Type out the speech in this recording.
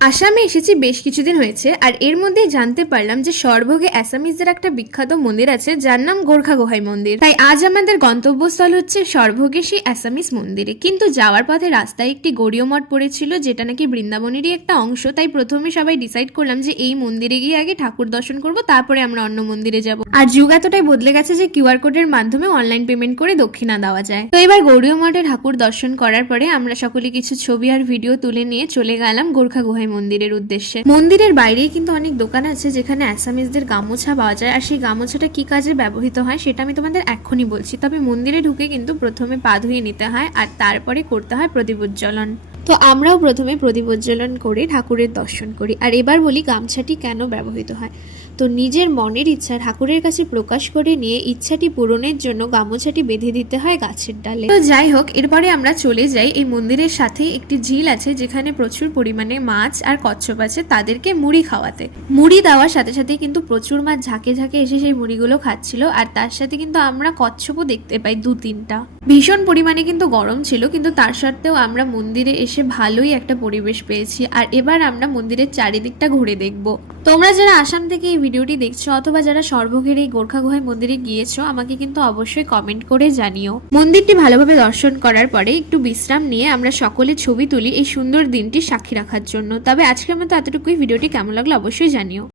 আসামে এসেছি বেশ কিছুদিন হয়েছে, আর এর মধ্যেই জানতে পারলাম যে সরভোগে অ্যাসামিজদের একটা বিখ্যাত মন্দির আছে যার নাম গোর্খা গোহাই মন্দির। তাই আজ আমাদের গন্তব্যস্থল হচ্ছে সরভোগে সেই অ্যাসামিজ মন্দিরে। কিন্তু যাওয়ার পথে রাস্তায় একটি গড়ীয় মঠ পড়েছিল, যেটা নাকি বৃন্দাবনেরই একটা অংশ। তাই প্রথমে সবাই ডিসাইড করলাম যে এই মন্দিরে গিয়ে আগে ঠাকুর দর্শন করব, তারপরে আমরা অন্য মন্দিরে যাব। আর যুগ এতটাই বদলে গেছে যে কিউআর কোডের মাধ্যমে অনলাইন পেমেন্ট করে দক্ষিণা দেওয়া যায়। তো এবার গড়ীয় মঠে ঠাকুর দর্শন করার পরে আমরা সকলে কিছু ছবি আর ভিডিও তুলে নিয়ে চলে গেলাম গোর্খা গোহাই মন্দিরের উদ্দেশ্যে। মন্দিরের বাইরেই কিন্তু অনেক দোকান আছে যেখানে অ্যাসামিজদের গামোছা পাওয়া যায়, আর সেই গামোছাটা কি কাজে ব্যবহৃত হয় সেটা আমি তোমাদের এক্ষুনি বলছি। তবে মন্দিরে ঢুকে কিন্তু প্রথমে পা ধুয়ে নিতে হয় আর তারপরে করতে হয় প্রদীপ উজ্জ্বলন। তো আমরাও প্রথমে প্রদীপ উজ্জ্বলন করে ঠাকুরের দর্শন করি। আর এবার বলি গামছাটি কেন ব্যবহৃত হয়। তো নিজের মনের ইচ্ছা ঠাকুরের কাছে প্রকাশ করে নিয়ে ইচ্ছাটি পূরণের জন্য গামছাটি বেঁধে দিতে হয় গাছের ডালে। তো যাই হোক, এরপরে আমরা চলে যাই এই মন্দিরের সাথে একটি ঝিল আছে যেখানে প্রচুর পরিমাণে মাছ আর কচ্ছপ আছে, তাদেরকে মুড়ি খাওয়াতে। মুড়ি দেওয়ার সাথে সাথে কিন্তু প্রচুর মাছ ঝাঁকে ঝাঁকে এসে সেই মুড়িগুলো খাচ্ছিল, আর তার সাথে কিন্তু আমরা কচ্ছপও দেখতে পাই 2-3টা। ভীষণ পরিমাণে কিন্তু গরম ছিল, কিন্তু তার সত্ত্বেও আমরা মন্দিরে এসে ভালোই একটা পরিবেশ পেয়েছি। আর এবার আমরা মন্দিরের চারিদিকটা ঘুরে দেখব। তোমরা যারা আসাম থেকে এই ভিডিওটি দেখছো অথবা যারা সরভোগের এই গোর্খা গুহাই মন্দিরে গিয়েছো, আমাকে কিন্তু অবশ্যই কমেন্ট করে জানিও। মন্দিরটি ভালোভাবে দর্শন করার পরে একটু বিশ্রাম নিয়ে আমরা সকলে ছবি তুলি এই সুন্দর দিনটি সাক্ষী রাখার জন্য। তবে আজকের মতো এতটুকুই। ভিডিওটি কেমন লাগলো অবশ্যই জানিও।